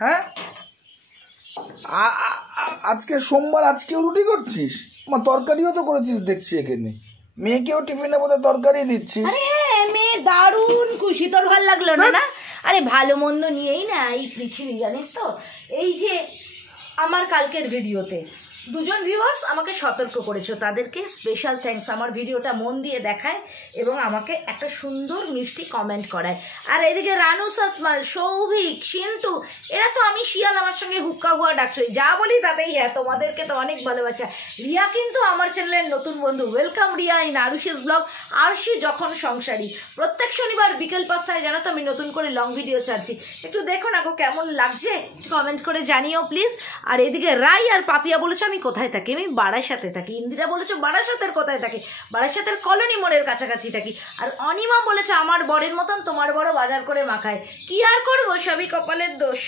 হ্যাঁ আজকে সোমবার, আজকেও রুটি করছিস? মা তরকারিও তো করেছিস দেখছি এখানে। মেয়েকেও টিফিনে বোধহয় তরকারি দিচ্ছিস। আরে হ্যাঁ, মেয়ে দারুণ খুশি। তোর ভালো লাগলো না? না আরে ভালো মন্দ নিয়েই না এই পৃথিবী, জানিস তো। এই যে আমার কালকের ভিডিওতে দুজন ভিউয়ার্স আমাকে সতর্ক করেছো, তাদেরকে স্পেশাল থ্যাঙ্কস। আমার ভিডিওটা মন দিয়ে দেখায় এবং আমাকে একটা সুন্দর মিষ্টি কমেন্ট করায়। আর এদিকে রানু সাসমাল, সৌভিক, সিন্টু, এরা তো আমি শিয়াল আমার সঙ্গে হুক্কা হুয়া ডাকছই, যা বলি তাতেই হ্যাঁ। তোমাদেরকে তো অনেক ভালোবাসা। রিয়া কিন্তু আমার চ্যানেলের নতুন বন্ধু। Welcome Riya in Arushi's blog, Arushi যখন সংসারী। প্রত্যেক শনিবার বিকেল 5টায় জানো তো আমি নতুন করে লং ভিডিও ছাড়ছি। একটু দেখো না গো কেমন লাগছে, কমেন্ট করে জানিও প্লিজ। আর এদিকে রাই আর পাপিয়া বলেছে আমি কোথায় থাকি, আমি বারাসাতে থাকি। ইন্দিরা বলেছে বারাসাতের কোথায় থাকি, বারাসাতের কলোনি মোড়ের কাছাকাছি থাকি। আর অনিমা বলেছে আমার বরের মতন তোমার বড় বাজার করে মাখায়। কি আর করবো, সবই কপালের দোষ।